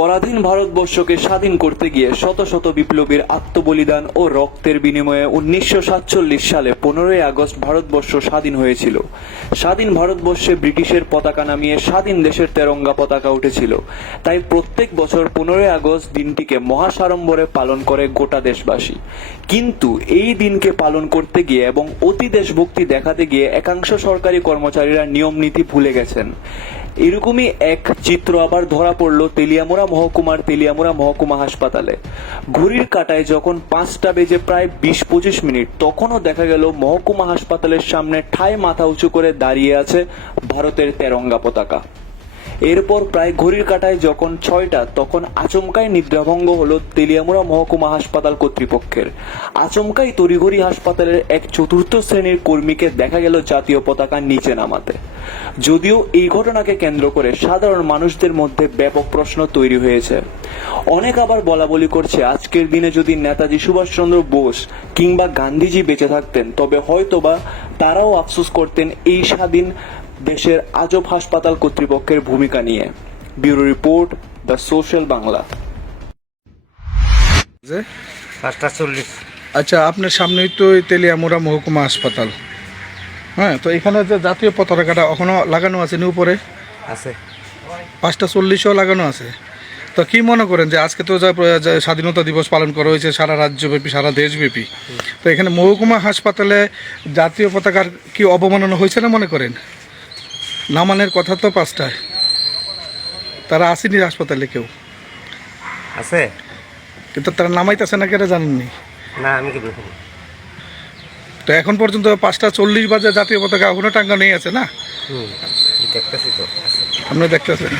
পরাধীন ভারতবর্ষকে স্বাধীন করতে গিয়ে শত শত বিপ্লবীর আত্মবলিদান ও রক্তের বিনিময়ে উনিশশো সাতচল্লিশ সালে পনেরোই আগস্ট ভারতবর্ষ স্বাধীন হয়েছিল। স্বাধীন ভারতবর্ষে ব্রিটিশের পতাকা নামিয়ে স্বাধীন দেশের তেরঙ্গা পতাকা উঠেছিল। তাই প্রত্যেক বছর পনেরোই আগস্ট দিনটিকে মহাসাড়ম্বরে পালন করে গোটা দেশবাসী। কিন্তু এই দিনকে পালন করতে গিয়ে এবং অতি দেশভক্তি দেখাতে গিয়ে একাংশ সরকারি কর্মচারীরা নিয়ম নীতি ভুলে গেছেন। এরকমই এক চিত্র আবার ধরা পড়ল তেলিয়ামুড়া মহকুমার তেলিয়ামুড়া মহকুমা হাসপাতালে। ঘড়ির কাটায় যখন পাঁচটা বেজে প্রায় বিশ পঁচিশ মিনিট, তখনও দেখা গেল মহকুমা হাসপাতালের সামনে ঠায় মাথা উঁচু করে দাঁড়িয়ে আছে ভারতের তেরঙ্গা পতাকা। এরপর প্রায় ঘড়ির কাটায় যখন ছয়টা, তখন আচমকাই নিদ্রাভঙ্গ হলো তেলিয়ামুড়া মহকুমা হাসপাতাল কর্তৃপক্ষের। আচমকাই তড়িঘড়ি হাসপাতালের এক চতুর্থ শ্রেণির কর্মীকে দেখা গেল জাতীয় পতাকা নিচে নামাতে। যদিও এই ঘটনাকে কেন্দ্র করে সাধারণ মানুষদের মধ্যে ব্যাপক প্রশ্ন তৈরি হয়েছে। অনেক আবার বলা বলি করছে, আজকের দিনে যদি নেতাজি সুভাষচন্দ্র বোস কিংবা গান্ধীজি বেঁচে থাকতেন, তবে হয়তোবা তারাও আফসোস করতেন এই স্বাধীন দেশের আজব হাসপাতাল কর্তৃপক্ষের ভূমিকা নিয়ে। Bureau report the social Bangla. পাঁচটা চল্লিশ। আচ্ছা আপনার সামনেই তো এই তেলিয়ামুড়া মহকুমা হাসপাতাল। হ্যাঁ তো এখানে যে জাতীয় পতাকাটা এখনও লাগানো আছে নি উপরে? আছে। পাঁচটা চল্লিশও লাগানো আছে। তো কি মনে করেন যে আজকে তো যা স্বাধীনতা দিবস পালন করা হয়েছে সারা রাজ্যব্যাপী সারা দেশব্যাপী। তো এখানে মহকুমা হাসপাতালে জাতীয় পতাকার কি অবমাননা হয়েছে না মনে করেন? নামানের কথা তো পাঁচটায়। তারা আসেনি হাসপাতালে কেউ। আছে? কিন্তু তারা নামাইতেছে না কেটে জানেননি? না আমি কি তো এখন পর্যন্ত পাঁচটা চল্লিশ বাজে জাতীয় পতাকা এখনও টাঙ্গা নেই আছে না? হুম দেখতেছি তো আপনি দেখতেছেন?